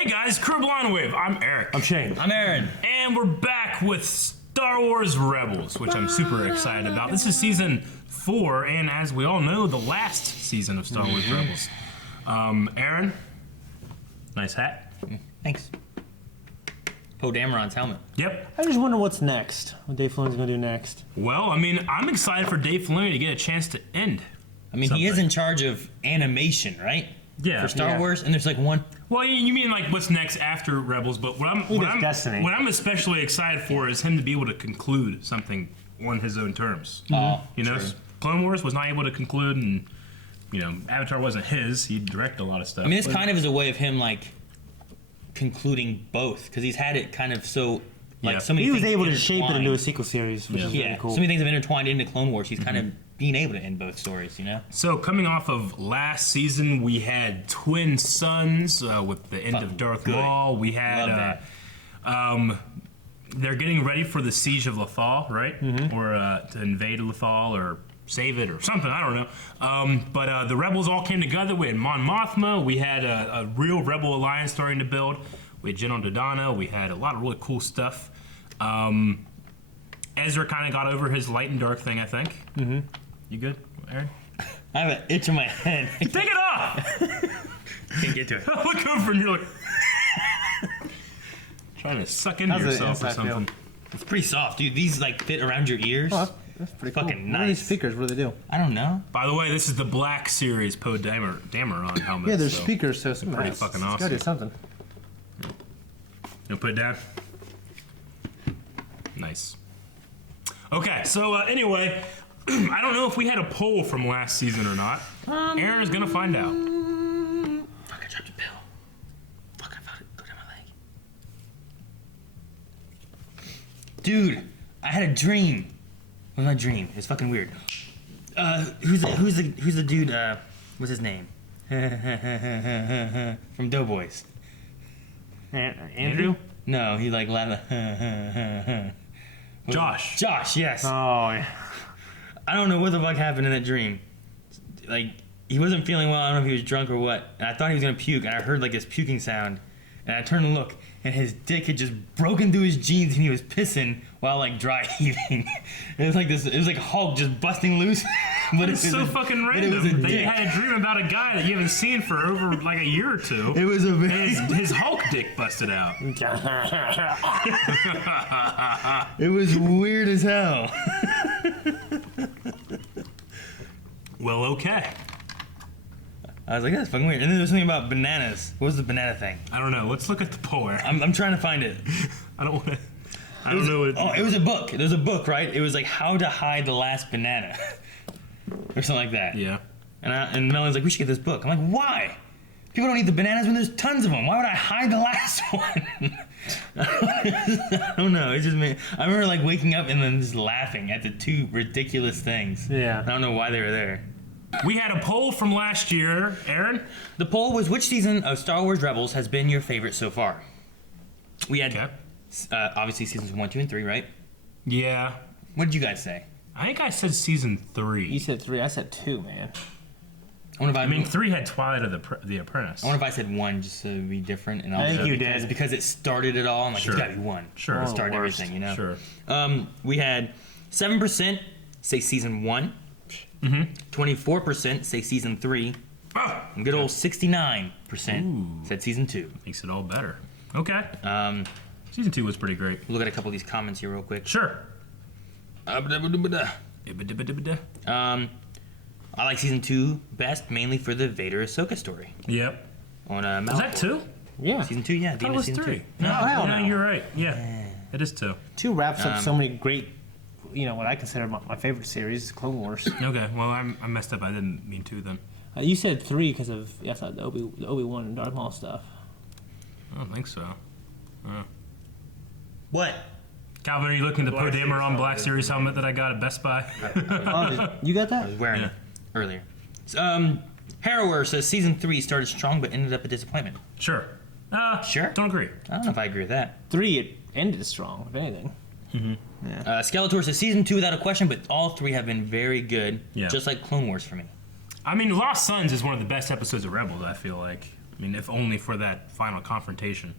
Hey guys, Crew Blind Wave. I'm Eric. I'm Shane. I'm Aaron. And we're back with Star Wars Rebels, which I'm super excited about. This is season 4, and as we all know, the last season of Star Wars Rebels. Aaron, nice hat. Thanks. Poe Dameron's helmet. Yep. I just wonder what's next. What Dave Filoni's going to do next. Well, I mean, I'm excited for Dave Filoni to get a chance to end. I mean, he is in charge of animation, right? Yeah. For Star Wars, and there's like one. Well, you mean like what's next after Rebels, but what I'm especially excited for is him to be able to conclude something on his own terms. You know, true. Clone Wars was not able to conclude, and you know, Avatar wasn't his. He directed a lot of stuff. I mean, this kind of is a way of him like concluding both, because he's had it kind of so like so many. He was things able to shape it intertwined. into a sequel series, which is really cool. So many things have intertwined into Clone Wars. He's kind of being able to end both stories, you know. So coming off of last season, we had Twin Sons with the end of Darth Maul. We had they're getting ready for the Siege of Lothal, right? Or to invade Lothal or save it or something. I don't know. But the rebels all came together. We had Mon Mothma. We had a real rebel alliance starting to build. We had General Dodonna. We had a lot of really cool stuff. Ezra kind of got over his light and dark thing, I think. You good, Aaron? I have an itch in my head. Take it off! Can't get to it. Look over and you're like... trying to suck into yourself or something. It's pretty soft, dude. These like fit around your ears. Oh, that's pretty fucking cool. nice. What are these speakers? What do they do? I don't know. By the way, this is the Black Series Poe Dameron helmet. Yeah, they're speakers, so it's pretty fucking awesome. It's gotta do something. You put it down? Nice. Okay, so anyway, I don't know if we had a poll from last season or not. Aaron's gonna find out. Fuck, I dropped a pill. Fuck, I found it. Go down my leg. Dude, I had a dream. Well, not a dream. It was fucking weird. Who's the dude? What's his name? From Doughboys. Andrew? No, he like Josh. Josh, yes. Oh, yeah. I don't know what the fuck happened in that dream. Like, he wasn't feeling well. I don't know if he was drunk or what. And I thought he was gonna puke, and I heard like this puking sound. And I turned to look, and his dick had just broken through his jeans, and he was pissing while like dry heaving. It was like this. It was like Hulk just busting loose. But It's so fucking random. They had a dream about a guy that you haven't seen for over like a year or two. It was a very. His Hulk dick busted out. It was weird as hell. Well, okay. I was like, that's fucking weird. And then there was something about bananas. What was the banana thing? I don't know. Let's look at the poll. I'm trying to find it. I don't want to. I don't know. It was a book. There's a book, right? It was like how to hide the last banana, or something like that. Yeah. And Melon's like, we should get this book. I'm like, why? People don't eat the bananas when there's tons of them. Why would I hide the last one? I don't know. It just made. I remember like waking up and then just laughing at the two ridiculous things. Yeah. I don't know why they were there. We had a poll from last year, Aaron. The poll was, which season of Star Wars Rebels has been your favorite so far? We had obviously seasons 1, 2, and 3, right? Yeah. What did you guys say? I think I said season 3. You said 3. I said 2, man. I mean, 3 had Twilight of the Apprentice. I wonder if I said 1 just to be different. And I think you did. Because it started it all. I'm like, Sure. it's gotta be 1. Sure. It started everything, you know? Sure. We had 7% say season 1. 24% say season 3. Oh, And good old 69% said season 2. makes it all better. Okay. Season 2 was pretty great. Look at a couple of these comments here real quick. Sure. I like season 2 best, mainly for the Vader Ahsoka story. Yep. On Was that 2? Yeah. Season 2, yeah. I thought it was season 3. 2. No, hell no, no. you're right. Yeah. It is 2. 2 wraps up so many great, what I consider my favorite series, Clone Wars. Okay, well, I messed up. I didn't mean 2 then. You said 3 because of the Obi-Wan and Darth Maul stuff. I don't think so. What? Calvin, are you looking at the Poe Black Series Dameron Black helmet. Series helmet that I got at Best Buy? You got I was that? wearing it earlier. Harrower says season 3 started strong but ended up a disappointment. Sure. Sure. Don't agree. I don't know if I agree with that. 3, it ended strong, if anything. Skeletor says season 2 without a question, but all 3 have been very good. Yeah. Just like Clone Wars for me. I mean, Lost Sons is one of the best episodes of Rebels, I feel like. I mean, if only for that final confrontation.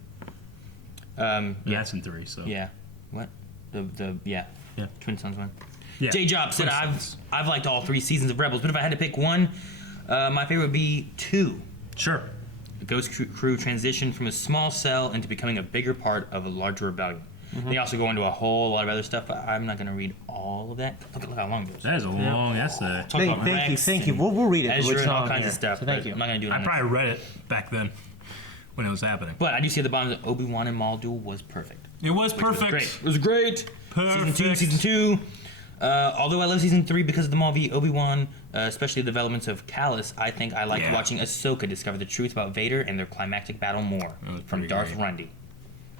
Yeah. That's in 3, so. Yeah. What? Yeah. Yeah. Twin Sons one. Yeah. J Job said Twin Sons. I've liked all 3 seasons of Rebels, but if I had to pick one, my favorite would be 2. Sure. The Ghost Crew transitioned from a small cell into becoming a bigger part of a larger rebellion. They also go into a whole lot of other stuff, but I'm not going to read all of that. Look how long it is. That is a long essay. Talk about Rex Thank you. and We'll read it. Ezra It's and all on kinds here. of stuff. So thank but you. I'm not going to do it. I on probably read it back then when it was happening. But I do see at the bottom that Obi-Wan and Maul duel was perfect. It was Which was perfect. great. It was great. Perfect. Season 2. Although I love season 3 because of the Maul v Obi-Wan, especially the developments of Callus, I think I liked Yeah. watching Ahsoka discover the truth about Vader and their climactic battle more That was from pretty Darth great. Rundy,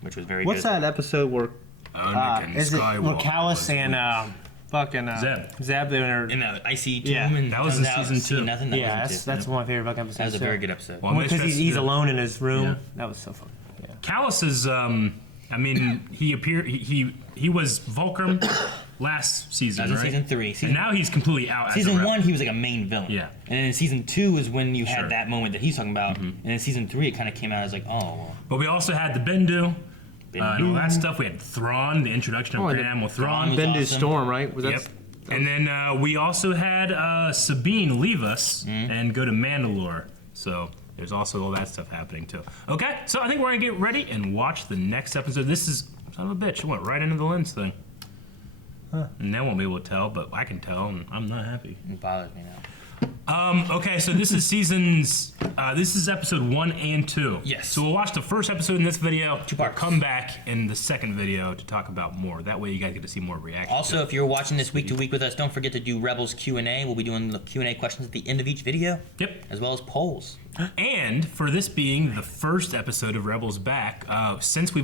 which was very What's good. that episode where Anakin is it Skywalker where Callus was and fucking Zeb. they were, In the icy tomb Yeah. and That was comes in out season and see 2. Nothing. That yeah, was that's one of my favorite fucking episodes. That was a very too. good episode. Well, Because he's yeah. alone in his room. Yeah. That was so fun. Yeah. Callus is, I mean, he appeared, he was Vulcan last season, That was right? in season 3. And now he's completely out as a Season rebel. 1, he was like a main villain. Yeah. And then in season 2 is when you had Sure. that moment that he's talking about. And in season 3, it kind of came out as like, oh, well. But we also had the Bendu, and all that stuff. We had Thrawn, the introduction of Oh, Grand the- Admiral Thrawn Thrawn. was Bendu's awesome. Storm, right? Was that? Yep. And then we also had Sabine leave us and go to Mandalore. So there's also all that stuff happening too. Okay, so I think we're gonna get ready and watch the next episode. This is, son of a bitch, it went right into the lens thing. And they won't be able to tell, but I can tell, and I'm not happy. It bothers me now. Okay, so this is this is episode 1 and 2. Yes. So we'll watch the first episode in this video. Two We'll parts. come back in the second video to talk about more. That way you guys get to see more reaction. Also, if you're watching this week to week with us, don't forget to do Rebels Q&A. We'll be doing the Q&A questions at the end of each video. Yep. As well as polls. And for this being the first episode of Rebels Back, since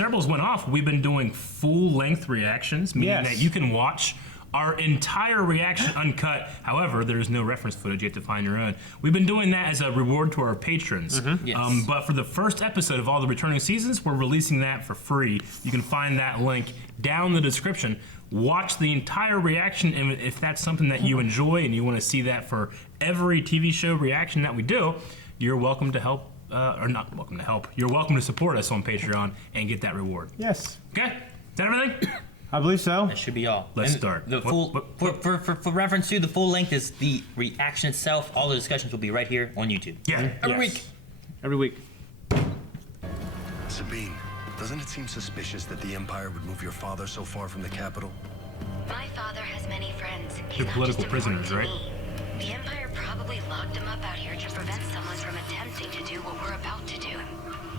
Rebels went off, we've been doing full-length reactions, meaning Yes. that you can watch our entire reaction uncut. However, there's no reference footage. You have to find your own. We've been doing that as a reward to our patrons. Yes. But for the first episode of all the returning seasons, we're releasing that for free. You can find that link down in the description. Watch the entire reaction, and if that's something that you enjoy and you want to see that for every TV show reaction that we do, you're welcome to help. Or not welcome to help. You're welcome to support us on Patreon and get that reward. Yes, Okay? Is that everything? I believe so. That should be all. Let's And start. The What- full, for reference to, the full length is the reaction itself. All the discussions will be right here on YouTube. Yeah. Every Yes. week. Every week. Sabine, doesn't it seem suspicious that the Empire would move your father so far from the capital? My father has many friends. He's They're not political just important prisoners, to right? me. The Empire probably locked him up out here to prevent someone from attempting to do what we're about to do.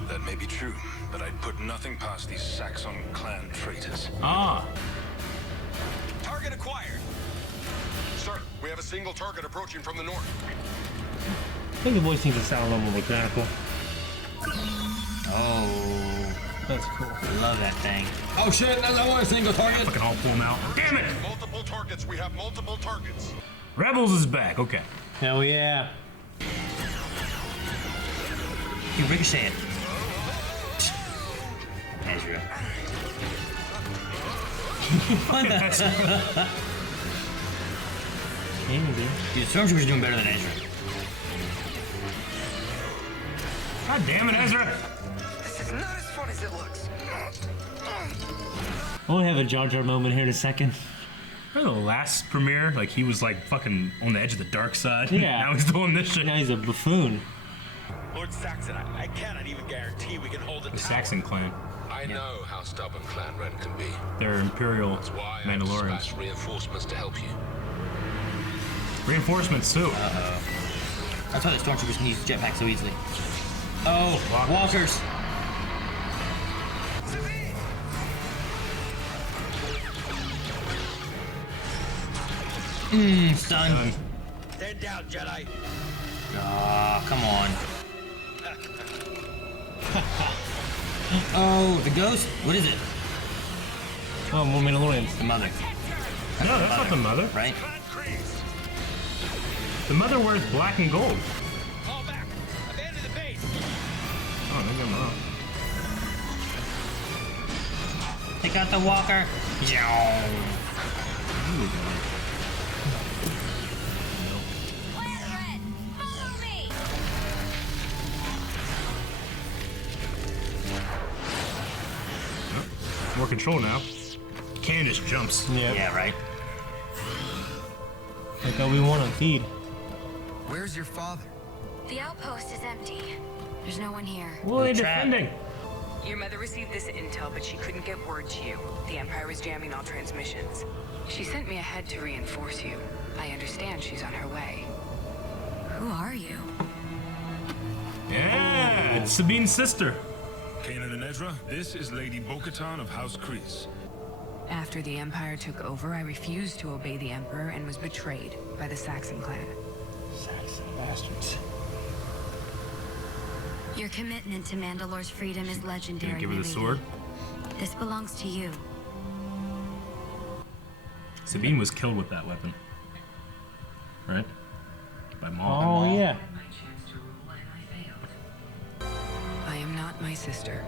That may be true, but I'd put nothing past these Saxon clan traitors. Ah. Target acquired. Sir, we have a single target approaching from the north. I think the voice needs to sound a little more mechanical. Oh, That's cool. love that thing. Oh shit, that's not a single target. Fucking all pull them out. Damn it! Multiple targets. We have multiple targets. Rebels is back. Okay. Hell yeah. You ricochet it. Ezra. What the? Easy. Dude, Stormtroopers are doing better than Ezra. God damn it, Ezra! This is not as fun as it looks. I want to have a Jar Jar moment here in a second. Remember the last premiere? Like, he was like fucking on the edge of the dark side. Yeah. Now he's doing this shit. Now he's a buffoon. Lord Saxon, I cannot even guarantee we can hold the The tower. Saxon clan. I know how stubborn Clan Ren can be. They're Imperial That's why I Mandalorians. dispatched reinforcements to help you. Reinforcements, too. That's why the Stormtroopers can use jetpacks so easily. Oh, walkers. Stun. Stand down, Jedi. Ah, come on. Oh, the ghost? What is it? Oh, more Mandalorians. The mother, No, that's not the mother. right? The mother wears black and gold. Fall back. Abandon the base. Oh, maybe I'm wrong. Take out the walker. Yow. more control now. Cannon just jumps. Yeah, right. Like Obi-Wan on feed. Where's your father? The outpost is empty. There's no one here. What are they Trap. defending? Your mother received this intel, but she couldn't get word to you. The Empire is jamming all transmissions. She sent me ahead to reinforce you. I understand she's on her way. Who are you? Yeah, it's Sabine's sister. Kanan and Ezra, this is Lady Bo-Katan of House Kreese. After the Empire took over, I refused to obey the Emperor and was betrayed by the Saxon clan. Saxon bastards. Your commitment to Mandalore's freedom is legendary. Gonna give her my the lady. sword. This belongs to you. Sabine was killed with that weapon. Right? By Maul. Oh yeah. I am not my sister.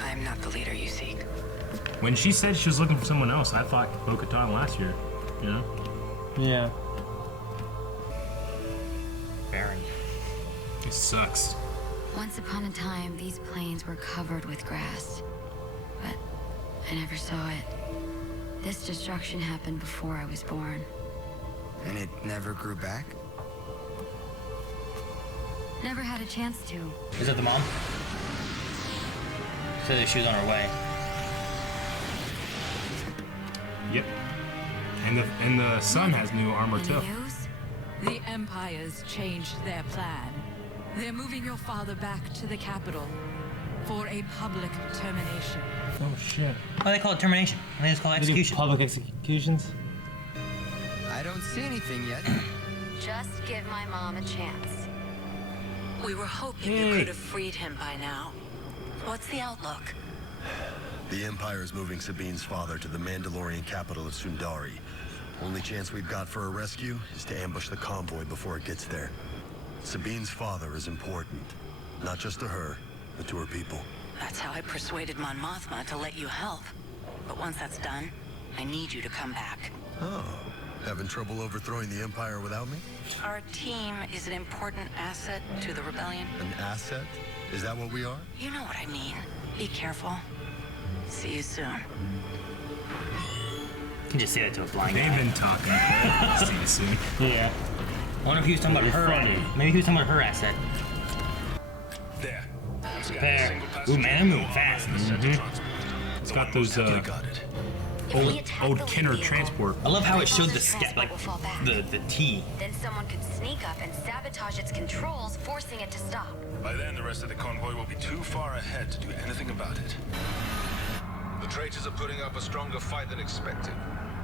I am not the leader you seek. When she said she was looking for someone else, I thought Bo-Katan last year. You know? Yeah. Baron. It sucks. Once upon a time, these plains were covered with grass. But I never saw it. This destruction happened before I was born. And it never grew back? Never had a chance to. Is that the mom? Said that she was on her way. Yep. And the son has new armor too. Any news? The Empire's changed their plan. They're moving your father back to the capital for a public termination. Oh shit. Oh, they call it termination. They just call it They do execution. public executions. I don't see anything yet. Just give my mom a chance. We were hoping you could have freed him by now. What's the outlook? The Empire is moving Sabine's father to the Mandalorian capital of Sundari. Only chance we've got for a rescue is to ambush the convoy before it gets there. Sabine's father is important, not just to her, but to her people. That's how I persuaded Mon Mothma to let you help. But once that's done, I need you to come back. Oh, having trouble overthrowing the Empire without me? Our team is an important asset to the rebellion. An asset? Is that what we are? You know what I mean. Be careful. See you soon. You can just say that to a blind They've guy. been talking. See you soon. Yeah. I wonder if he was talking about her. Funny. Maybe he was talking about her asset. There. I'm scanning a There. single Ooh, passenger man, I'm moving vehicle fast. in the center transport. It's The got one those most Got it. If we old attack old the lead Kenner vehicle, transport. I love how my it showed the father's step, transport like will fall back. the T. Then someone could sneak up and sabotage its controls, forcing it to stop. By then, the rest of the convoy will be too far ahead to do anything about it. The traitors are putting up a stronger fight than expected.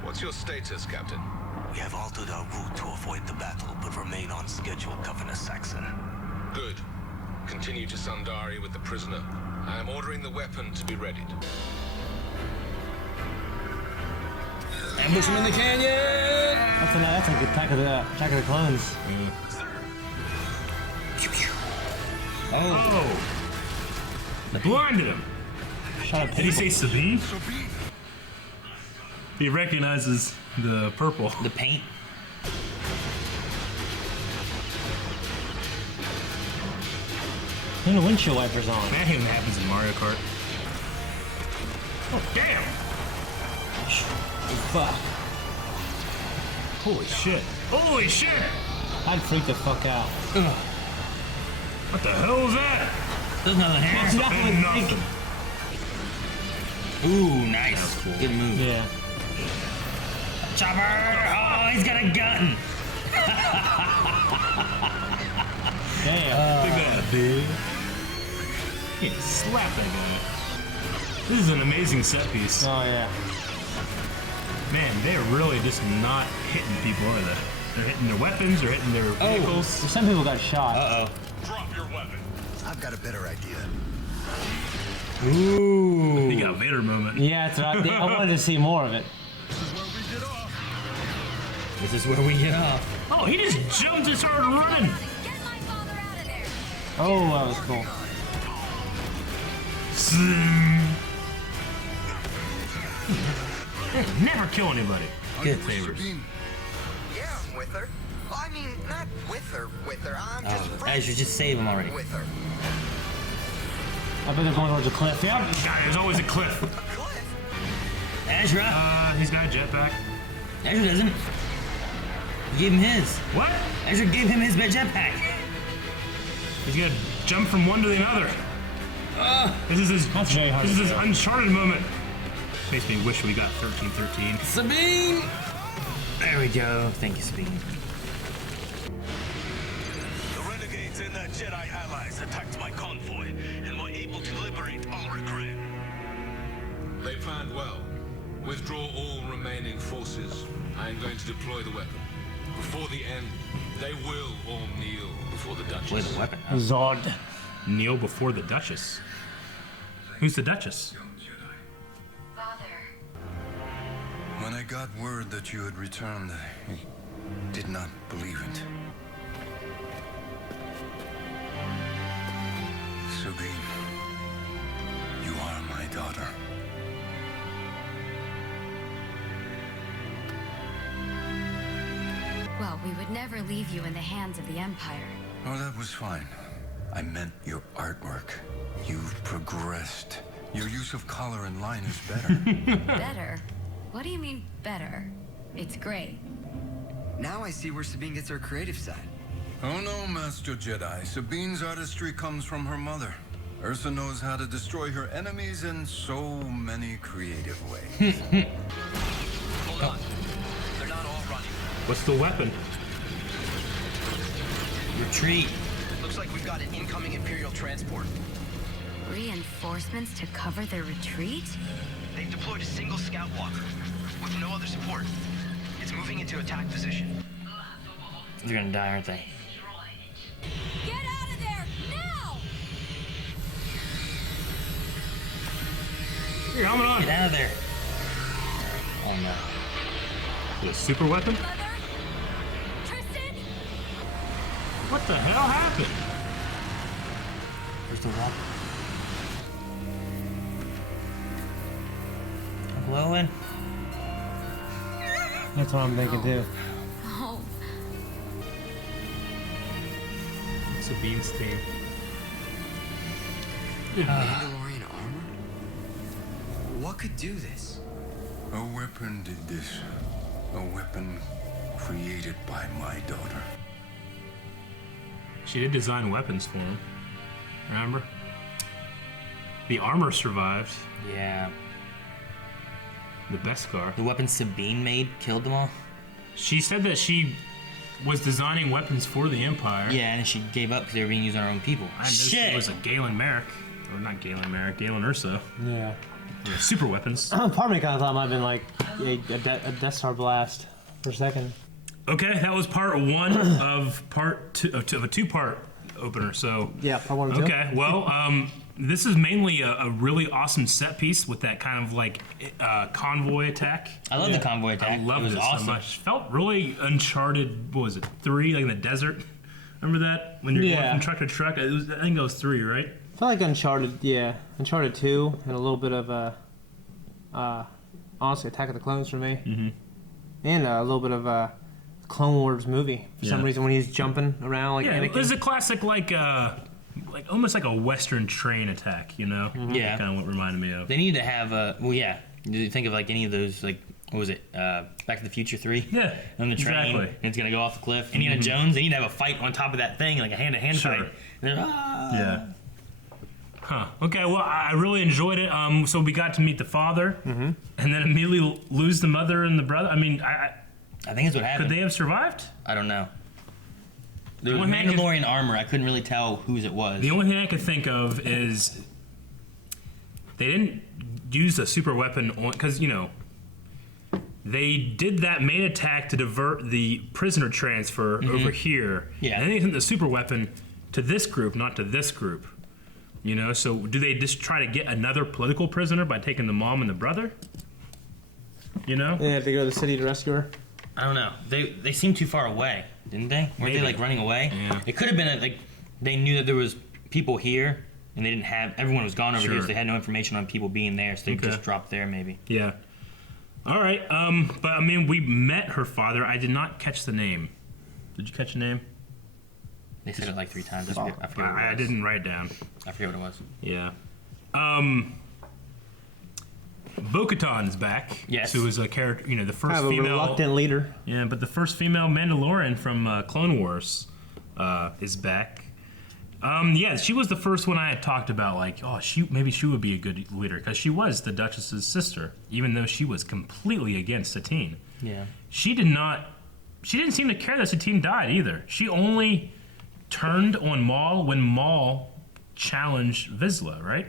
What's your status, Captain? We have altered our route to avoid the battle, but remain on schedule, Governor Saxon. Good. Continue to Sundari with the prisoner. I am ordering the weapon to be readied. Ambush him in the canyon! That's a good Attack of the Clones. Oh! Blinded him! Shot Did he say Sabine? He recognizes the purple. The paint. Turn the windshield wipers on. That even happens in Mario Kart. Oh, damn! Fuck. Holy shit. Holy shit! I'd freak the fuck out. What the hell is that? There's nothing here. Ain't nothing. Ooh, nice. That was cool. Good move. Yeah. Chopper! Oh, he's got a gun! Damn. Look at that, dude. Yeah, slap that guy. This is an amazing set piece. Oh yeah. Man, they're really just not hitting people, are they? They're hitting their weapons, they're hitting their vehicles. Some people got shot. Uh-oh. Drop your weapon. I've got a better idea. Ooh. They got a Vader moment. Yeah, that's right. I wanted to see more of it. This is where we get off. Oh, he just jumped and started running. Get my father out of there! Oh, that was cool. Never kill anybody. Good. Favors. Yeah, I'm with her. I mean, not with her. I'm just friends. Ezra, just save him already. With her. I bet they're going towards a cliff. Yeah. God, there's always a cliff. Ezra. He's got a jetpack. Ezra doesn't. He gave him his. What? Ezra gave him his jetpack. He's gonna jump from one to the other. This is his Uncharted moment. Makes me wish we got 1313. Sabine! There we go. Thank you, Sabine. The renegades and their Jedi allies attacked my convoy and were able to liberate Ulrich. They planned well. Withdraw all remaining forces. I am going to deploy the weapon. Before the end, they will all kneel before the Duchess. Play the weapon. Huh? Zod. Kneel before the Duchess. Who's the Duchess? When I got word that you had returned, I did not believe it. Sabine, you are my daughter. Well, we would never leave you in the hands of the Empire. Oh, that was fine. I meant your artwork. You've progressed. Your use of color and line is better. Better? What do you mean, better? It's great. Now I see where Sabine gets her creative side. Oh no, Master Jedi. Sabine's artistry comes from her mother. Ursa knows how to destroy her enemies in so many creative ways. Hold on. They're not all running. What's the weapon? Retreat. Looks like we've got an incoming Imperial transport. Reinforcements to cover their retreat? They've deployed a single scout walker with no other support. It's moving into attack position. They're gonna die, aren't they? Get out of there now! Get your helmet on. Get out of there. Oh no. The super weapon? Mother? Tristan? What the hell happened? Where's the wall? Glowing. That's what I'm thinking too. Oh, Sabine's theme. Mandalorian armor? What could do this? A weapon did this. A weapon created by my daughter. She did design weapons for him. Remember? The armor survived. Yeah. The Beskar. The weapons Sabine made killed them all? She said that she was designing weapons for the Empire. Yeah, and she gave up because they were being used on her own people. I know Shit! It was a Galen Merrick. Or not Galen Merrick, Galen Urso. Yeah. Yeah, super weapons. Part of me kind of thought it might have been like a Death Star blast for a second. Okay, that was part one of part two of a two-part opener. So yeah, part one and two. Okay, well, this is mainly a really awesome set piece with that kind of like convoy attack. I love the convoy attack. I loved it was it awesome. so much. Felt really Uncharted. What was it? 3, like in the desert. Remember that when you're going from truck to truck? It was, I think it was 3, right? I felt like Uncharted, yeah. Uncharted 2 and a little bit of honestly Attack of the Clones for me. Mm-hmm. And a little bit of Clone Wars movie for some reason when he's jumping around like Anakin. It was a classic like almost like a Western train attack, you know? Mm-hmm. Yeah. Kind of what reminded me of. They need to have well, yeah. Did you think of like any of those like what was it? Back to the Future 3? Yeah. On the train, exactly. and it's gonna go off the cliff. Indiana Jones. They need to have a fight on top of that thing, like a hand-to-hand Sure. fight. And Yeah. Huh. Okay. Well, I really enjoyed it. So we got to meet the father, and then immediately lose the mother and the brother. I mean, I think that's what happened. Could they have survived? I don't know. The Mandalorian armor, I couldn't really tell whose it was. The only thing I could think of is they didn't use a super weapon on because they did that main attack to divert the prisoner transfer over here. Yeah. And then they sent the super weapon to this group, not to this group. So do they just try to get another political prisoner by taking the mom and the brother? They had to go to the city to rescue her. I don't know. They seemed too far away, didn't they? Weren't they like running away? Yeah. It could have been like they knew that there was people here and they didn't have everyone was gone over here, so they had no information on people being there, so they just dropped there maybe. Yeah. All right. But I mean, we met her father. I did not catch the name. Did you catch the name? They said it like 3 times. I forget what it was. I didn't write down. I forget what it was. Yeah. Bo-Katan is back. Yes. Who was a character, the first Kind of a female reluctant leader. Yeah, but the first female Mandalorian from Clone Wars is back. Yeah, she was the first one I had talked about. Like, maybe she would be a good leader because she was the Duchess's sister, even though she was completely against Satine. Yeah. She didn't seem to care that Satine died either. She only turned on Maul when Maul challenged Vizsla, right?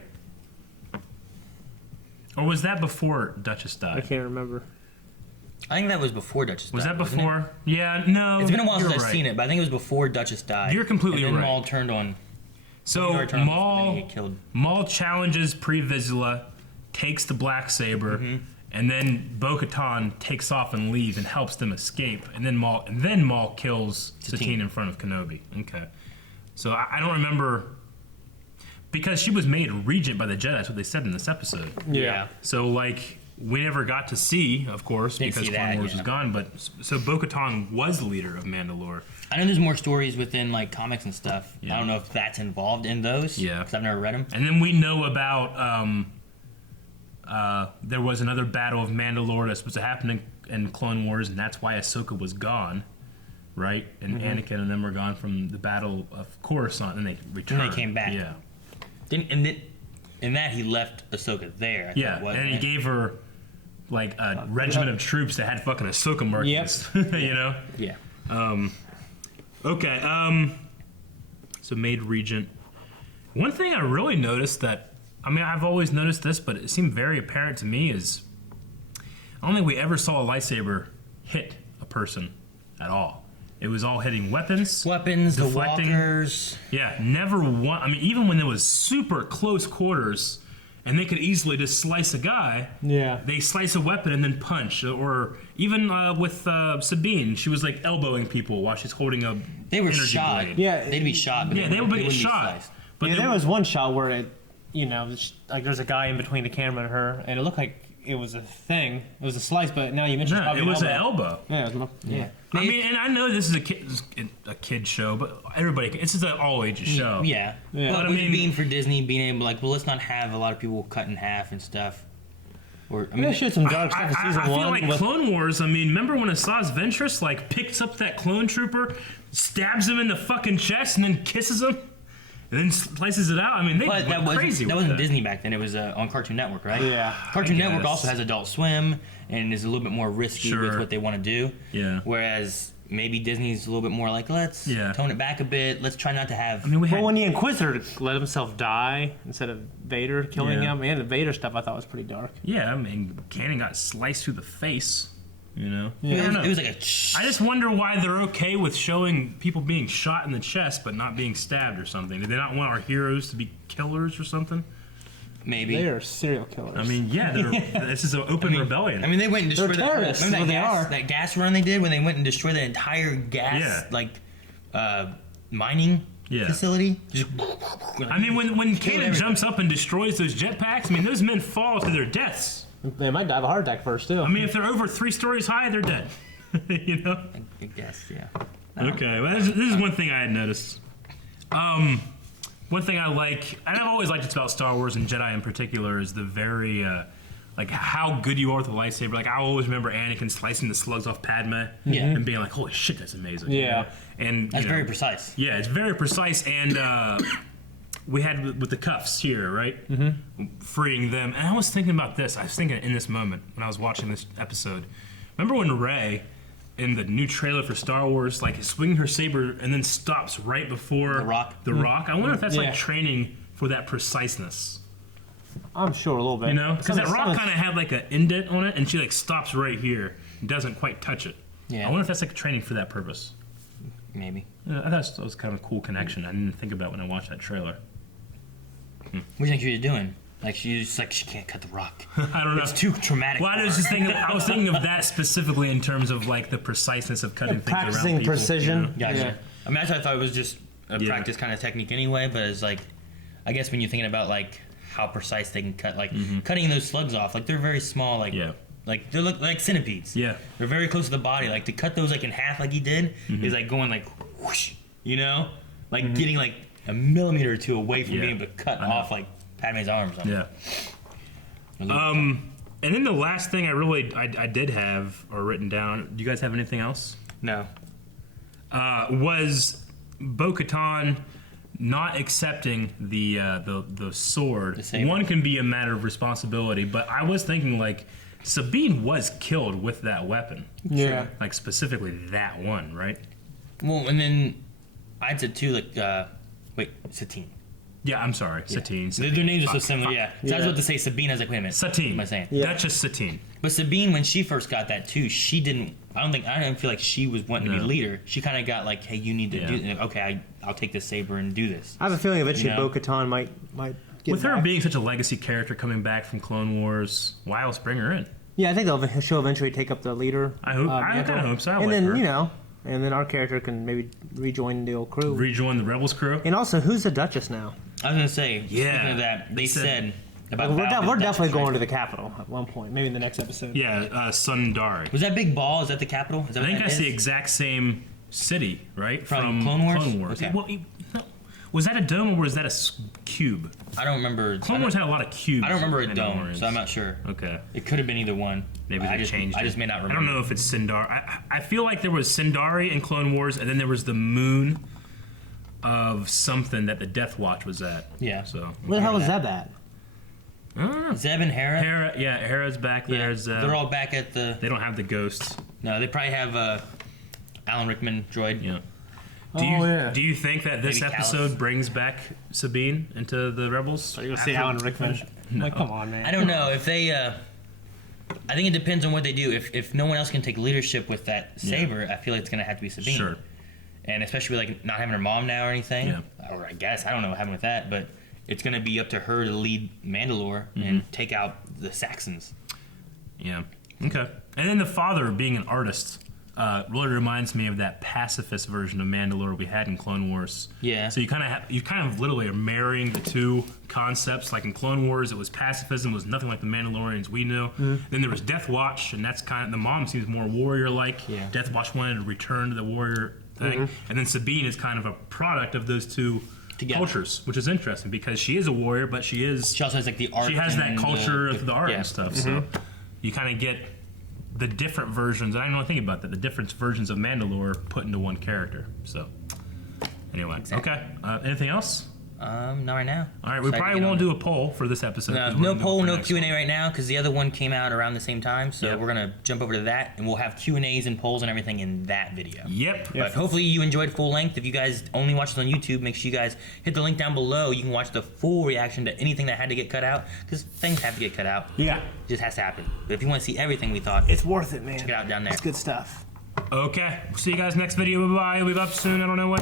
Or was that before Duchess died? I can't remember. I think that was before Duchess died. Was that wasn't before? Yeah, no. It's been a while since I've right. seen it, but I think it was before Duchess died. You're completely and then right. Maul turned on. So Maul challenges Pre-Vizsla, takes the black saber, and then Bo-Katan takes off and leaves and helps them escape, and then Maul kills Satine in front of Kenobi. Okay, so I don't remember because she was made regent by the Jedi. That's what they said in this episode. Yeah. So we never got to see, of course, because Clone Wars was gone. But so Bo-Katan was the leader of Mandalore. I know there's more stories within comics and stuff. Yeah. I don't know if that's involved in those. Yeah, because I've never read them. And then we know about there was another battle of Mandalore that's supposed to happen in Clone Wars, and that's why Ahsoka was gone, right? And Anakin and them were gone from the Battle of Coruscant, and they returned. And they came back. Yeah. In that he left Ahsoka there. Yeah, and he gave her a regiment of troops that had fucking Ahsoka markings. Yep. Yeah. Okay. So made regent. One thing I really noticed that I've always noticed this, but it seemed very apparent to me is I don't think we ever saw a lightsaber hit a person at all. It was all hitting weapons, deflecting. The walkers. Yeah, never one. even when there was super close quarters, and they could easily just slice a guy. Yeah. They slice a weapon and then punch, or even with Sabine, she was elbowing people while she's holding a. They were energy shot. blade. Yeah. They'd be shot. But They would get shot. Sliced. But there was one shot where it, there's a guy in between the camera and her, and it looked like it was a thing. It was a slice, but now you mentioned it was an elbow. Yeah. Yeah. And I know this is a kid show, but everybody. This is an all ages show. Yeah. But with it being for Disney, being able let's not have a lot of people cut in half and stuff. Or they showed some dark stuff in season I feel one. like Clone Wars. Remember when Asajj Ventress picks up that clone trooper, stabs him in the fucking chest, and then kisses him, and then slices it out? They went crazy. That with wasn't Disney back then. It was on Cartoon Network, right? Yeah. Cartoon Network also has Adult Swim and is a little bit more risky with what they want to do. Yeah. Whereas maybe Disney's a little bit more let's tone it back a bit. Let's try not to have. When the Inquisitor let himself die instead of Vader killing him, and the Vader stuff I thought was pretty dark. Yeah, Kanan got sliced through the face. Yeah. It was like a. I just wonder why they're okay with showing people being shot in the chest but not being stabbed or something. Do they not want our heroes to be killers or something? Maybe they are serial killers. This is an open rebellion. They went and destroyed terrorists. That gas run they did when they went and destroyed the entire gas mining facility. When Kanan jumps up and destroys those jetpacks, those men fall to their deaths. They might die of a heart attack first too. If they're over 3 stories high, they're dead. I guess, yeah. Okay, well, this is one thing I had noticed. One thing I like, and I've always liked it about Star Wars and Jedi in particular, is the very, how good you are with a lightsaber. I always remember Anakin slicing the slugs off Padme and being like, holy shit, that's amazing. Yeah. And that's very precise. Yeah, it's very precise, and we had with the cuffs here, right? Freeing them. And I was thinking about this. I was thinking in this moment when I was watching this episode. Remember when Rey, in the new trailer for Star Wars, is swinging her saber and then stops right before the rock? I wonder if that's training for that preciseness. I'm sure a little bit. Because that rock kind of had an indent on it, and she stops right here and doesn't quite touch it. Yeah. I wonder if that's training for that purpose. Maybe. Yeah, I thought that was kind of a cool connection. I didn't think about when I watched that trailer. What do you think she was doing? She's she can't cut the rock. I don't know. It's too traumatic. Well, I was thinking of that specifically in terms of the preciseness of cutting things around people. Practicing precision. Gotcha. I thought it was just a practice kind of technique anyway, but it's I guess when you're thinking about how precise they can cut, cutting those slugs off, they're very small, they look like centipedes. Yeah. They're very close to the body. To cut those in half like he did is going whoosh, like getting like a millimeter or two away from Yeah. being able to cut off like Padme's arms. Yeah. And then the last thing I did have or written down. Do you guys have anything else? No. Was Bo-Katan not accepting the sword? One can be a matter of responsibility, but I was thinking like Sabine was killed with that weapon. Yeah. Like specifically that one, right? Well, and then I'd said too, like, Satine. Yeah, I'm sorry, Satine. Their names are so similar, yeah. So I was about to say Sabine. I was like, wait a minute. Satine. What am I saying? Duchess Satine. But Sabine, when she first got that too, she didn't. I don't feel like she was wanting to be leader. She kind of got like, hey, you need to do. Okay, I'll take this saber and do this. I have a feeling eventually Bo-Katan might get With her back. being such a legacy character coming back from Clone Wars, why else bring her in? Yeah, I think she'll eventually take up the leader. I hope. I mantle. kind of hope so. I and like then her. And then our character can maybe rejoin the old crew. Rejoin the Rebels crew. And also, who's the Duchess now? I was gonna say, Yeah. speaking of that, they said about We're Val, definitely going to the Capitol at one point, maybe in the next episode. Yeah, Sundari. Was that big ball? Is that the capital? Is that I think what that that's the is? exact same city, right? From Clone Wars? Clone Wars. Okay. Well, no. Was that a dome or was that a cube? I don't remember. Clone Wars had a lot of cubes. I don't remember a in dome, Mandalorians. so I'm not sure. Okay. It could have been either one. Maybe they changed it. I just may not remember. I don't know if it's Sundari. I feel like there was Sundari in Clone Wars, and then there was the moon of something that the Death Watch was at. Yeah. So. Where the hell is Zeb at? I don't know. Zeb and Hera? Hera's back there. Zeb. They're all back at the... They don't have the ghosts. No, they probably have Alan Rickman droid. Yeah. Do you think that this Maybe episode Callus. brings back Sabine into the Rebels? Are you gonna say Alan Rickman? Like, come on, man. I don't know if they. I think it depends on what they do. If no one else can take leadership with that saber, I feel like it's gonna have to be Sabine. Sure. And especially like not having her mom now or anything. Yeah. Or I guess I don't know what happened with that, but it's gonna be up to her to lead Mandalore and take out the Saxons. Yeah. Okay. And then the father being an artist really reminds me of that pacifist version of Mandalore we had in Clone Wars. Yeah. So you kind of literally are marrying the two concepts. Like in Clone Wars, it was pacifism, was nothing like the Mandalorians we knew. Then there was Death Watch, and that's kind of the mom seems more warrior-like. Yeah. Death Watch wanted to return to the warrior thing, and then Sabine is kind of a product of those two. Together. Cultures, which is interesting because she is a warrior, but she also has like the art. She has that and culture of the art yeah. and stuff. So you kind of get the different versions. I don't know think about that. The different versions of Mandalore put into one character. So anyway, okay. Anything else? Not right now. All right, we probably won't do a poll for this episode. No poll, no Q&A right now because the other one came out around the same time. So we're gonna jump over to that, and we'll have Q&As and polls and everything in that video. Yep. But hopefully you enjoyed full length. If you guys only watched it on YouTube, make sure you guys hit the link down below. You can watch the full reaction to anything that had to get cut out because things have to get cut out. Yeah. It just has to happen. But if you want to see everything we thought, It's worth it, man. check it out down there. It's good stuff. Okay. We'll see you guys next video. Bye-bye. We'll be up soon. I don't know when.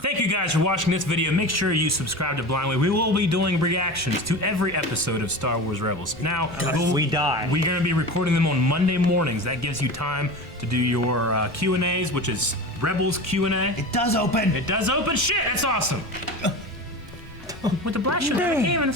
Thank you guys for watching this video. Make sure you subscribe to Blindly. We will be doing reactions to every episode of Star Wars Rebels. Now, we die. We're going to be recording them on Monday mornings. That gives you time to do your Q&As, which is Rebels Q&A. It does open. It does open. Shit, that's awesome. With the blast shot, I can't even...